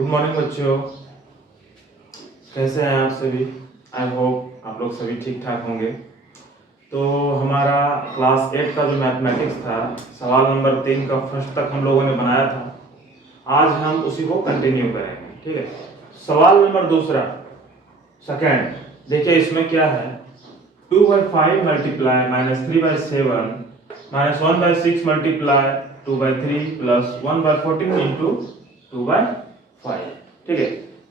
Good morning बच्चों, कैसे हैं आप सभी। आई होप आप लोग सभी ठीक ठाक होंगे। तो हमारा क्लास 8 का जो मैथमेटिक्स था, सवाल नंबर 3 का फर्स्ट तक हम लोगों ने बनाया था। आज हम उसी को कंटिन्यू करेंगे, ठीक है। सवाल नंबर दूसरा सेकेंड, देखिए इसमें क्या है। 2/5 मल्टीप्लाई -3/7 -1/6 मल्टीप्लाई 2/3 प्लस 1/14 इंटू 2/5, ठीक है।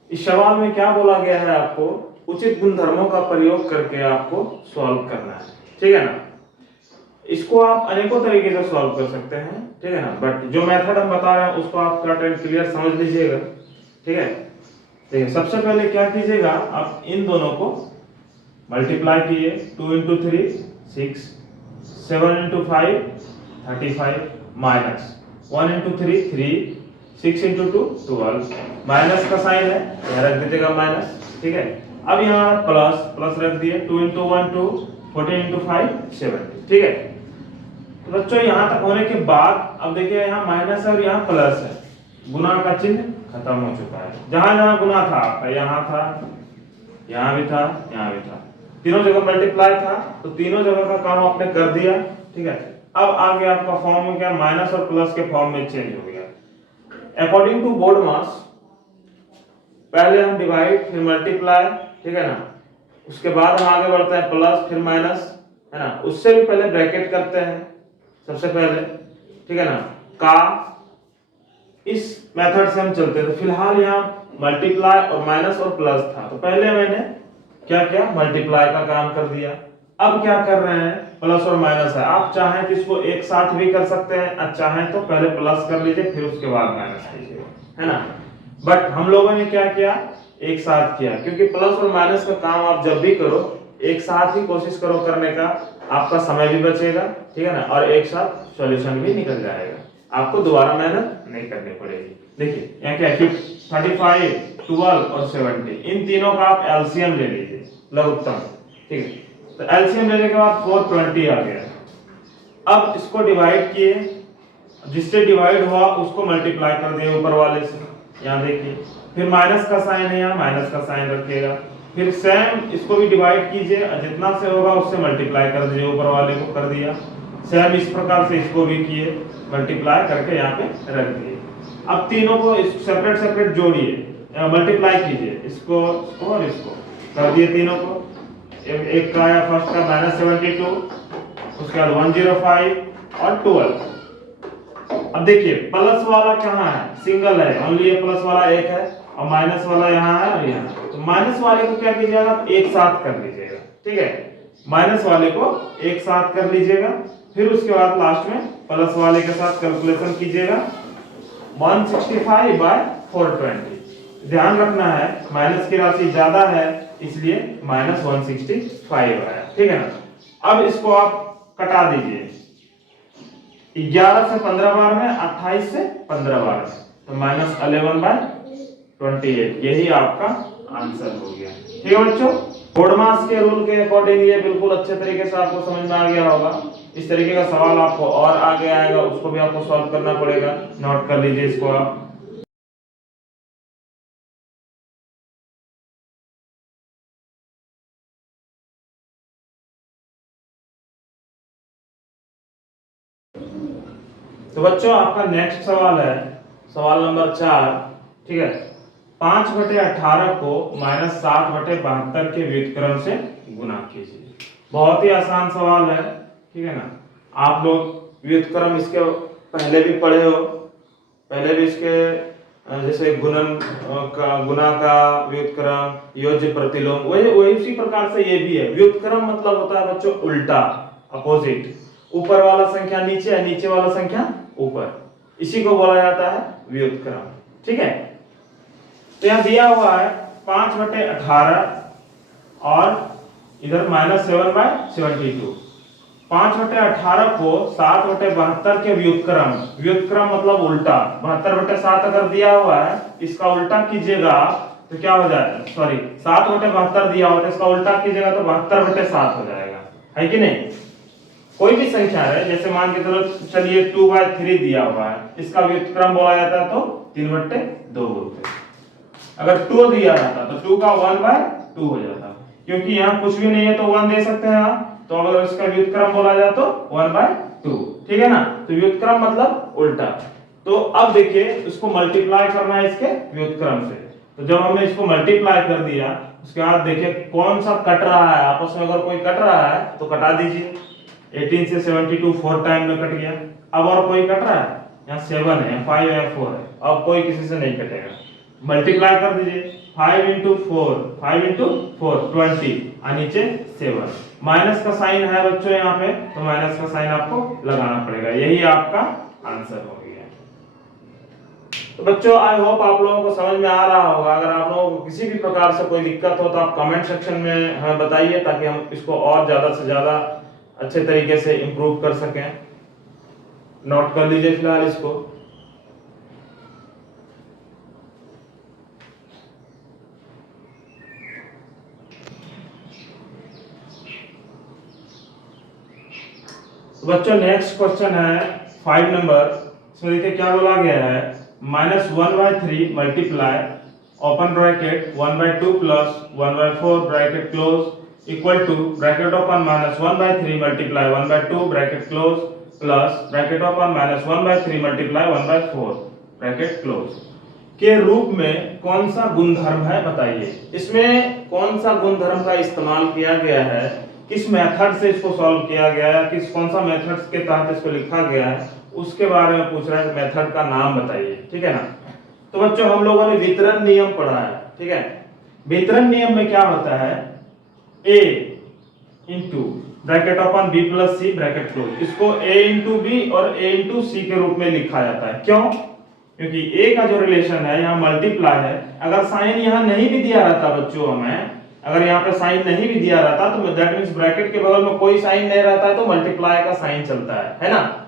इस सवाल में क्या बोला गया है, आपको उचित गुणधर्मों का प्रयोग करके आपको सॉल्व करना है, ठीक है ना। इसको आप अनेकों तरीके से सॉल्व कर सकते हैं, ठीक है ना। बट जो मेथड हम बता रहे हैं उसको आप कट एंड क्लियर समझ लीजिएगा, ठीक है। देखिए सबसे पहले क्या कीजिएगा, आप इन दोनों को मल्टीप्लाई कीजिए। 2 into 3 6, 7 into 5 35, minus 1 into 3 3, 6 into 2 12, minus का साइन है यहाँ रख दीजिएगा माइनस, ठीक है। अब यहाँ प्लस प्लस रख दिए। 2 इंटू 1 2, 14 इंटू 5 70, ठीक है। तो बच्चों यहाँ तक होने के बाद अब देखिए यहाँ माइनस है और यहाँ प्लस है, गुना का चिन्ह खत्म हो चुका है। जहां जहां गुना था आपका, यहाँ था, यहाँ भी था, यहाँ भी था, तीनों जगह मल्टीप्लाई था, तो तीनों जगह का काम आपने कर दिया, ठीक है। अब आगे आपका फॉर्म में क्या, माइनस और प्लस के फॉर्म में चेंज हो गया। अकॉर्डिंग टू बोर्ड मास पहले हम डिवाइड फिर मल्टीप्लाई, ठीक है ना। उसके बाद हम आगे बढ़ते हैं प्लस फिर माइनस, है ना। उससे भी पहले ब्रैकेट करते हैं सबसे पहले, ठीक है ना। का इस मेथड से हम चलते थे। फिलहाल यहाँ मल्टीप्लाई और माइनस और प्लस था, तो पहले मैंने क्या किया, मल्टीप्लाई का काम कर दिया। अब क्या कर रहे हैं, प्लस और माइनस है। आप चाहें तो इसको एक साथ भी कर सकते हैं, चाहें तो पहले प्लस कर लीजिए फिर उसके बाद माइनस कीजिए, है ना। बट हम लोगों ने क्या किया, एक साथ किया, क्योंकि प्लस और माइनस का काम आप जब भी करो एक साथ ही कोशिश करो करने का, आपका समय भी बचेगा, ठीक है ना, और एक साथ सॉल्यूशन भी निकल जाएगा, आपको दोबारा मेहनत नहीं करनी पड़ेगी। देखिए यहाँ क्या है, 35, 12 और 70, इन तीनों का आप एलसीएम ले लीजिए, लघुत्तम, ठीक है। तो एलसीएम लेने के बाद 420 आ गया। अब इसको डिवाइड किए, जिससे डिवाइड हुआ उसको मल्टीप्लाई कर दिए ऊपर वाले से, यहाँ देखिए। फिर माइनस का साइन है, यहाँ माइनस का साइन रखिएगा। फिर सेम इसको भी डिवाइड कीजिए, जितना से होगा उससे मल्टीप्लाई कर दीजिए, ऊपर वाले को कर दिया। सेम इस प्रकार से इसको भी किए, मल्टीप्लाई करके यहाँ पे रख दिए। अब तीनों को सेपरेट सेपरेट जोड़िए, मल्टीप्लाई कीजिए, इसको और इसको कर दिए तीनों को। एक का आया फर्स्ट का -72, उसके बाद 105 और 12। अब देखिए प्लस वाला कहाँ है, सिंगल है, ओनली ये प्लस वाला एक है, और माइनस वाला यहाँ है और यहाँ। तो माइनस वाले को क्या कीजिएगा, एक साथ कर लीजिएगा, ठीक है। माइनस वाले को एक साथ कर लीजिएगा, फिर उसके बाद लास्ट में प्लस वाले के साथ कैलकुलेशन कीजिएगा। 165/420, ध्यान रखना है माइनस की राशि ज्यादा है इसलिए -165 आया, ठीक है ना। अब इसको आप कटा दीजिए, 11 से 15 बार में, 28 से 15 बार में, तो -11/28, यही आपका आंसर हो गया, ठीक है बच्चों। बोर्डमास के रूल के अकॉर्डिंग ये बिल्कुल अच्छे तरीके से आपको समझ में आ गया होगा। इस तरीके का सवाल आपको और आगे आएगा, उसको भी आपको सॉल्व करना पड़ेगा, नोट कर लीजिए इसको आप। तो बच्चों आपका नेक्स्ट सवाल है सवाल नंबर 4, ठीक है। 5/18 को -7/72 के व्युत्क्रम से गुना कीजिए। बहुत ही आसान सवाल है, ठीक है ना। आप लोग व्युत्क्रम इसके पहले भी पढ़े हो, पहले भी इसके जैसे गुना का व्युत्क्रम, योज्य प्रतिलोम, वही उसी प्रकार से ये भी है। व्युत्क्रम मतलब होता है बच्चों उल्टा, अपोजिट। ऊपर वाला संख्या नीचे है, नीचे वाला संख्या ऊपर, इसी को बोला जाता है व्युत्क्रम, ठीक है। तो यहाँ दिया हुआ है 5/18 और इधर -7/72। 5/18 को 7/72 के व्युत्क्रम, व्युत्क्रम मतलब उल्टा, 72/7 अगर दिया हुआ है इसका उल्टा कीजिएगा तो क्या हो जाएगा, सॉरी 7/72 दिया हुआ है इसका उल्टा कीजिएगा तो 72/7 हो जाएगा, है कि नहीं। कोई भी संख्या है, जैसे मान के चलो चलिए 2/3 दिया हुआ है, इसका व्युत्क्रम बोला जाता है तो 3/2 बोलते हैं, अगर 2 दिया रहता तो 2 का 1/2 हो जाता, क्योंकि यहाँ कुछ भी नहीं है तो 1 दे सकते हैं आप, तो अगर इसका व्युत्क्रम बोला जाए तो 1/2, ठीक है ना। तो व्युत्क्रम मतलब उल्टा। तो अब देखिए इसको मल्टीप्लाई करना है इसके व्युत्क्रम से, तो जब हमने इसको मल्टीप्लाई कर दिया उसके बाद देखिए कौन सा कट रहा है आपस में, अगर कोई कट रहा है तो कटा दीजिए। 18 से 72 4 टाइम में कट गया। अब और कोई कट रहा है, यहाँ 7 है, 5 है, 4 है, अब कोई किसी से नहीं कटेगा। मल्टीप्लाई कर दीजिए, 5 into 4 5 into 4 20 और नीचे 7। माइनस का साइन है बच्चों यहाँ पे, तो माइनस का साइन आपको लगाना पड़ेगा, यही आपका आंसर हो गया। तो बच्चों आई होप आप लोगों को समझ में आ रहा होगा। अगर आप लोगों को किसी भी प्रकार से कोई दिक्कत हो तो आप कमेंट सेक्शन में हमें बताइए, ताकि हम इसको और ज्यादा से ज्यादा अच्छे तरीके से इंप्रूव कर सकें। नोट कर लीजिए फिलहाल इसको। बच्चों नेक्स्ट क्वेश्चन है 5 नंबर। इसमें देखिए क्या बोला गया है, -1/3 multiply open bracket 1/2 plus 1/4 bracket close equal to bracket open -1/3 multiply 1/2 bracket close plus bracket open -1/3 multiply 1/4 bracket close के रूप में कौन सा गुणधर्म है बताइए। इसमें कौन सा गुणधर्म का इस्तेमाल किया गया है, किस मेथड से इसको सॉल्व किया गया है, किस कौन सा मेथड के तहत इसको लिखा गया है, उसके बारे में पूछ रहा है। मेथड का नाम बताइए, ठीक है ना। तो बच्चों हम लोगों ने वितरण नियम पढ़ा है, ठीक है। वितरण नियम में क्या होता है, a into bracket open b plus C bracket close, इसको a इंटू बी और a इंटू सी के रूप में लिखा जाता है। क्यों? क्योंकि a का जो रिलेशन है यहाँ मल्टीप्लाई है। अगर साइन यहाँ नहीं भी दिया रहता बच्चों, हमें अगर यहाँ पे साइन नहीं भी दिया रहता तो दैट मींस ब्रैकेट के बगल में कोई साइन नहीं रहता है तो मल्टीप्लाई का साइन चलता है ना।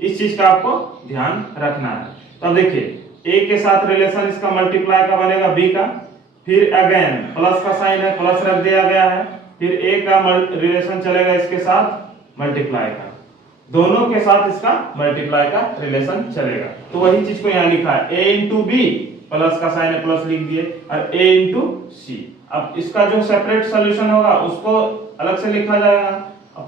इस चीज का आपको ध्यान रखना है। तो अब देखिए a के साथ रिलेशन इसका मल्टीप्लाई का बनेगा b का, फिर अगेन प्लस का साइन है, प्लस रख दिया गया है, फिर a का रिलेशन चलेगा इसके साथ मल्टीप्लाई का, दोनों के साथ इसका मल्टीप्लाई का रिलेशन चलेगा। तो वही चीज को यहाँ लिखा है, a इंटू बी, प्लस का साइन है प्लस लिख दिए, और a इंटू सी। अब इसका जो सेपरेट सॉल्यूशन होगा उसको अलग से लिखा जाएगा,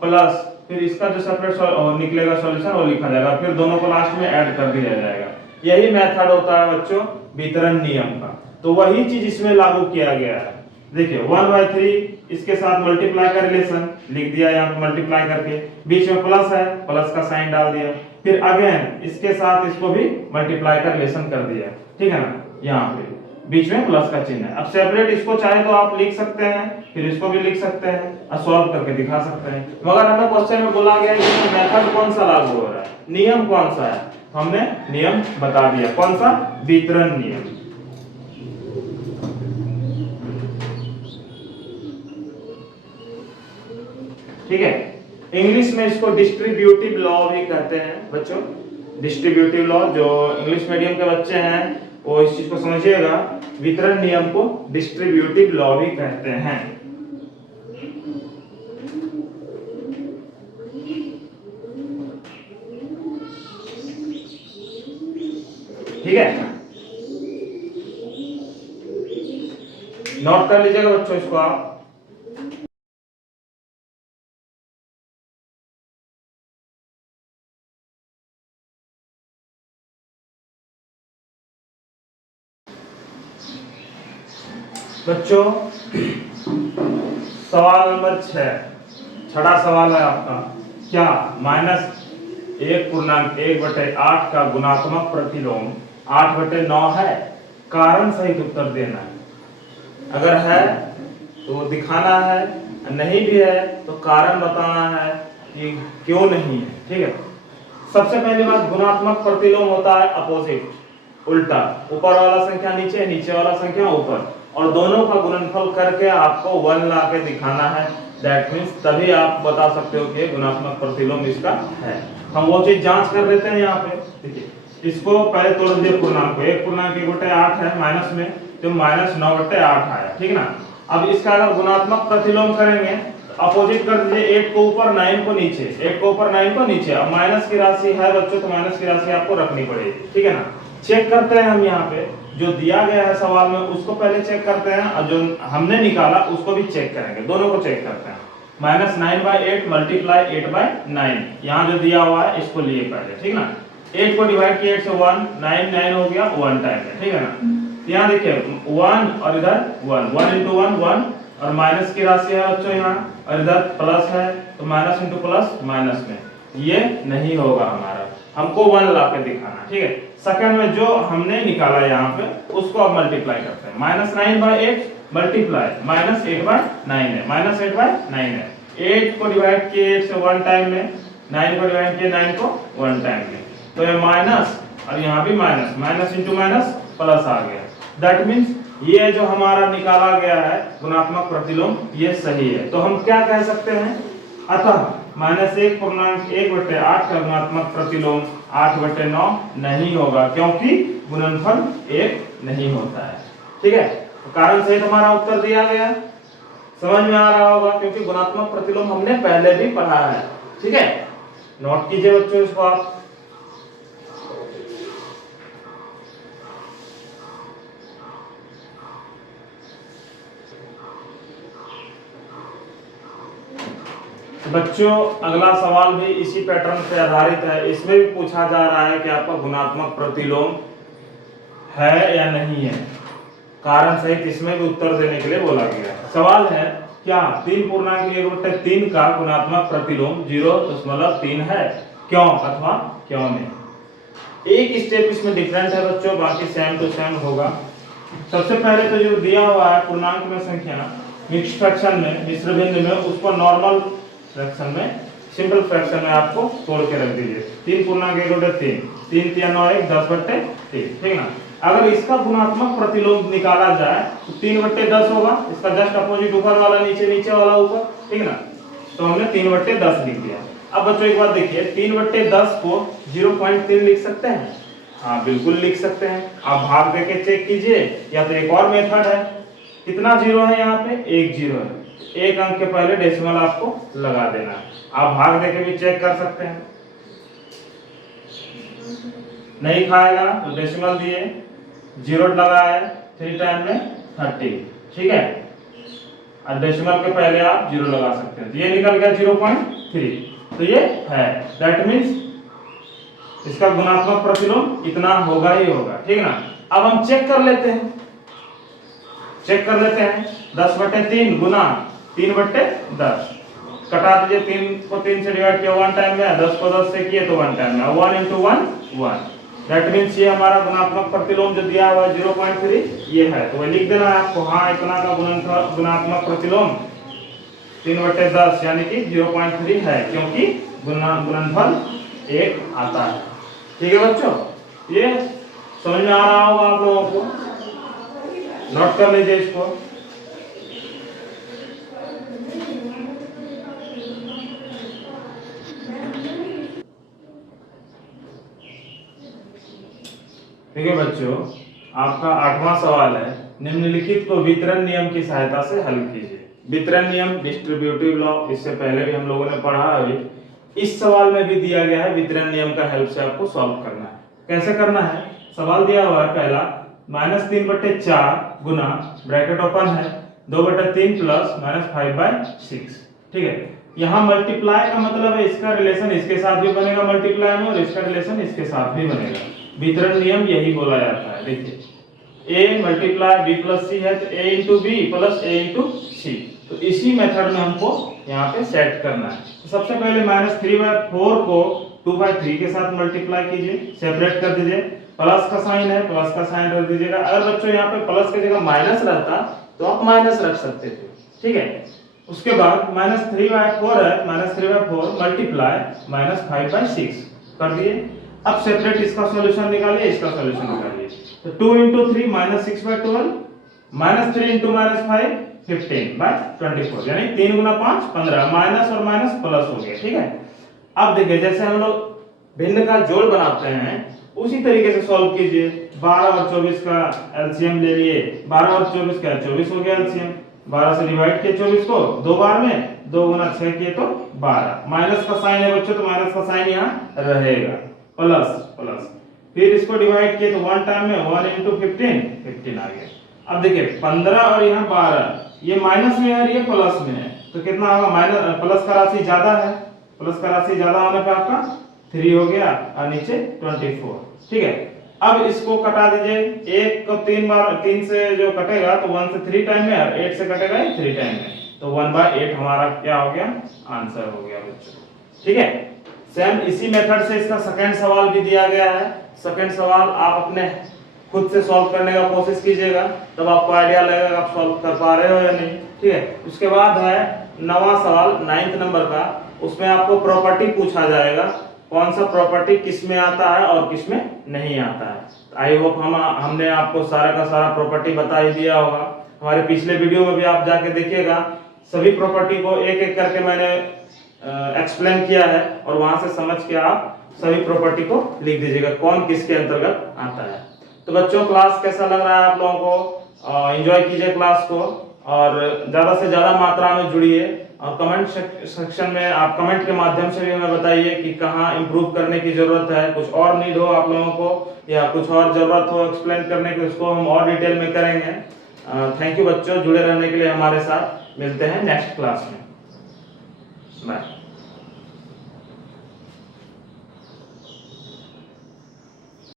प्लस फिर इसका जो सेपरेट निकलेगा सॉल्यूशन वो लिखा जाएगा, फिर दोनों को लास्ट में ऐड कर दिया जाएगा। यही मेथड होता है बच्चों वितरण नियम का। तो वही चीज इसमें लागू किया गया है। देखिए 1/3 इसके साथ मल्टीप्लाई का रिलेशन लिख दिया यहाँ पे मल्टीप्लाई करके, बीच में प्लस है, प्लस का साइन डाल दिया, फिर अगेन इसके साथ इसको भी मल्टीप्लाई का रिलेशन कर दिया, ठीक है ना। यहाँ पे बीच में प्लस का चिन्ह है। अब सेपरेट इसको चाहे तो आप लिख सकते हैं, फिर इसको भी लिख सकते हैं और सॉल्व करके दिखा सकते हैं। मगर हमें क्वेश्चन में बोला गया है कि मेथड कौन सा लागू हो रहा है, नियम कौन सा है, हमने नियम बता दिया। कौन सा? वितरण नियम। ठीक है, इंग्लिश में इसको डिस्ट्रीब्यूटिव लॉ भी कहते हैं बच्चों। डिस्ट्रीब्यूटिव लॉ, जो इंग्लिश मीडियम के बच्चे हैं वो इस चीज को समझिएगा, वितरण नियम को डिस्ट्रीब्यूटिव लॉ भी कहते हैं। ठीक है, नोट कर लीजिएगा बच्चों इसको आप। बच्चों सवाल नंबर 6, छठा सवाल है आपका, क्या -1/8 का गुणात्मक प्रतिलोम 8/9 है? कारण सहित उत्तर देना है। अगर है तो दिखाना है, नहीं भी है तो कारण बताना है कि क्यों नहीं है। ठीक है, सबसे पहली बात, गुणात्मक प्रतिलोम होता है अपोजिट, उल्टा, ऊपर वाला संख्या नीचे, नीचे वाला संख्या ऊपर, और दोनों का गुणनफल करके आपको 1 ला के दिखाना है। दैट मींस तभी आप बता सकते हो कि गुणात्मक प्रतिलोम इसका है। हम वो चीज जांच कर लेते हैं यहाँ पे। देखिए, इसको पहले तोड़ दिए पूर्णांक को, 1/1/8 है माइनस में, तो -9/8 आया। ठीक ना। अब इसका अगर गुणात्मक प्रतिलोम करेंगे, अपोजिट कर दीजिए, 8 को ऊपर 9 को नीचे, 8 को ऊपर 9 को नीचे। अब माइनस की राशि है बच्चों, तो माइनस की राशि आपको रखनी पड़ेगी। ठीक है ना। चेक करते हैं हम यहाँ पे, जो दिया गया है सवाल में उसको पहले चेक करते हैं और जो हमने निकाला उसको भी चेक करेंगे, दोनों को चेक करते हैं। -9/8 मल्टीप्लाई 8/9, यहाँ जो दिया हुआ है इसको लिए पहले, ठीक ना। 8 को डिवाइड किया 8 से 1, 9 हो गया 1 टाइम में, ठीक है ना। यहाँ देखिए 1 और इधर 1, 1 into 1 1, और माइनस की राशि है बच्चों यहाँ, और इधर प्लस है तो माइनस इंटू प्लस माइनस में, ये नहीं होगा हमारा, हमको 1 ला के दिखाना, ठीक है। सेकंड में जो हमने निकाला यहाँ पे उसको अब मल्टीप्लाई करते हैं। -9/8 मल्टीप्लाई -8/9 है, -8/9 है। 8 को डिवाइड किए 8 से 1 टाइम में, 9 को डिवाइड किए 9 को 1 टाइम में, तो ये माइनस और यहाँ भी minus, minus into minus plus आ गया। दैट मीन्स ये जो हमारा निकाला गया है गुणात्मक प्रतिलोम ये सही है। तो हम क्या कह सकते हैं, अतः -1/8 का गुणात्मक प्रतिलोम 8/9 नहीं होगा, क्योंकि गुणनफल 1 नहीं होता है, ठीक है। तो कारण सहित हमारा उत्तर दिया गया, समझ में आ रहा होगा, क्योंकि गुणात्मक प्रतिलोम हमने पहले भी पढ़ा है, ठीक है। नोट कीजिए बच्चों इसको आप। बच्चों अगला सवाल भी इसी पैटर्न पे आधारित है। इसमें भी पूछा जा रहा है कि आपका गुणात्मक प्रतिलोम है या नहीं है, कारण सहित इसमें भी उत्तर देने के लिए बोला गया है। सवाल है, क्या 3.1/3 का गुणात्मक प्रतिलोम 0.3 है, क्यों अथवा क्यों नहीं। एक स्टेप इसमें डिफरेंट है बच्चों, बाकी सेम टू सेम होगा। सबसे पहले तो जो दिया हुआ है पूर्णांक में संख्या मिक्स्ड फ्रैक्शन में, मिश्र भिन्न में, उसको नॉर्मल फ्रैक्शन में, सिंपल फ्रैक्शन में आपको तोड़ के रख दीजिए। 3.1/3, 3 3 9 1 10/3, ठीक ना। अगर इसका गुणात्मक प्रतिलोम निकाला जाए तो 3/10 होगा, इसका जस्ट अपोजिट ऊपर वाला नीचे, नीचे वाला ऊपर, ठीक ना। तो हमने 3/10 लिख दिया। अब बच्चों एक बात देखिए, 3/10 को 0.3 लिख सकते हैं, हाँ बिल्कुल लिख सकते हैं। आप भाग देके चेक कीजिए, या तो एक और मेथड है, कितना जीरो है यहाँ पे, 1 जीरो है, एक अंक के पहले डेसिमल आपको लगा देना है। आप भाग देके भी चेक कर सकते हैं, नहीं खाएगा तो डेसिमल दिए, जीरो लगाए 3 टाइम में 30, ठीक है, और डेसिमल के पहले आप जीरो लगा सकते हैं, तो ये निकल गया 0.3, तो ये है। दैट मीन्स इसका गुणात्मक प्रतिलोम इतना होगा ही होगा, ठीक ना। अब हम चेक कर लेते हैं, 10/3 गुना 3/10, कटा दीजिए, 3 को 3 से डिवाइड किया 1 टाइम में, 10 को 10 से किए तो 1 टाइम में, 1 into 1 1। दैट मीन्स ये हमारा गुणात्मक प्रतिलोम जो दिया हुआ है 0.3 ये है, तो लिख देना है आपको, हाँ इतना का गुणात्मक प्रतिलोम 3/10 यानी कि 0.3 है, क्योंकि गुणनफल 1 आता है, ठीक है बच्चों। ये समझ में आ रहा होगा आप लोगों को, नोट कर लीजिए इसको। ठीक है बच्चों, आपका 8वां सवाल है, निम्नलिखित को वितरण नियम की सहायता से हल कीजिए। वितरण नियम, डिस्ट्रीब्यूटिव लॉ, इससे पहले भी हम लोगों ने पढ़ा है। इस सवाल में भी दिया गया है, वितरण नियम का हेल्प से आपको सॉल्व करना है। कैसे करना है, सवाल दिया हुआ है पहला, -3/4 गुना ब्रैकेट ओपन है 2/3 प्लस -5/6, ठीक है। यहाँ मल्टीप्लाई का मतलब है इसका रिलेशन इसके साथ भी बनेगा मल्टीप्लाई में, और इसका रिलेशन इसके साथ भी बनेगा। वितरण नियम यही बोला जाता है। देखिए a multiply b plus c है, तो a into B plus a into C, तो इसी मेथड में हमको यहाँ पे सेट करना है। तो सबसे पहले -3/4 को 2/3 के साथ मल्टीप्लाई कीजिए, सेपरेट कर दीजिए, प्लस का साइन है, प्लस का साइन रख दीजिएगा। अगर बच्चों यहाँ पे प्लस की जगह माइनस रहता तो आप माइनस रख सकते थे, ठीक है। उसके बाद -3/4 है, -3/4 मल्टीप्लाई -5/6 कर दिए। अब सेपरेट इसका सॉल्यूशन निकालिए, इसका सॉल्यूशन निकालिए, तो 2 into 3 -6/12, -3 into -5 15/24, यानी 3 गुना 5 15, माइनस और माइनस प्लस हो गया, ठीक है। अब देखिए जैसे हम लोग भिन्न का जोड़ बनाते हैं उसी तरीके से सॉल्व कीजिए। 12 और 24 का एलसीएम ले लिए, 12 और 24 का 24 हो गया एलसीएम, 12 से डिवाइड किए 24 को 2 बार में, 2 गुना 6 किए तो 12, माइनस का साइन है बच्चों तो माइनस का साइन यहाँ रहेगा, प्लस प्लस फिर इसको डिवाइड किए तो 1 टाइम में 1 इंटू 15 आ गया। अब देखिए 15 और यहाँ 12 ये माइनस में है और ये प्लस में है, तो कितना होगा, माइनस प्लस का राशि ज्यादा है, प्लस का राशि ज्यादा होने पे आपका 3 हो गया और नीचे 24। ठीक है, अब इसको कटा दीजिए, 1 को 3 से जो कटेगा तो 1 से 3 टाइम में और 8 से कटेगा 3 टाइम में, तो 1/8 हमारा क्या हो गया, आंसर हो गया बच्चों। ठीक है, सेम इसी मेथड से इसका सेकंड सवाल भी दिया गया है। सेकंड सवाल आप अपने खुद से सॉल्व करने का कोशिश कीजिएगा, तब आपको आइडिया लगेगा आप सॉल्व कर पा रहे हो या नहीं। ठीक है, उसके बाद है 9वां सवाल 9th नंबर का, उसमें आपको प्रॉपर्टी पूछा जाएगा, कौन सा प्रॉपर्टी किस में आता है और किस में नहीं आता है। आई होप हमने आपको सारा का सारा प्रॉपर्टी बता ही दिया होगा। हमारे पिछले वीडियो में भी आप जाके देखिएगा, सभी प्रॉपर्टी को एक एक करके मैंने एक्सप्लेन किया है, और वहां से समझ के आप सभी प्रॉपर्टी को लिख दीजिएगा कौन किसके अंतर्गत आता है। तो बच्चों क्लास कैसा लग रहा है आप लोगों को, एंजॉय कीजिए क्लास को और ज्यादा से ज्यादा मात्रा में जुड़िए, और कमेंट सेक्शन में आप कमेंट के माध्यम से भी हमें बताइए कि कहाँ इंप्रूव करने की जरूरत है, कुछ और नीड हो आप लोगों को या कुछ और जरूरत हो एक्सप्लेन करने की, उसको हम और डिटेल में करेंगे। थैंक यू बच्चों, जुड़े रहने के लिए हमारे साथ। मिलते हैं नेक्स्ट क्लास में, बाय।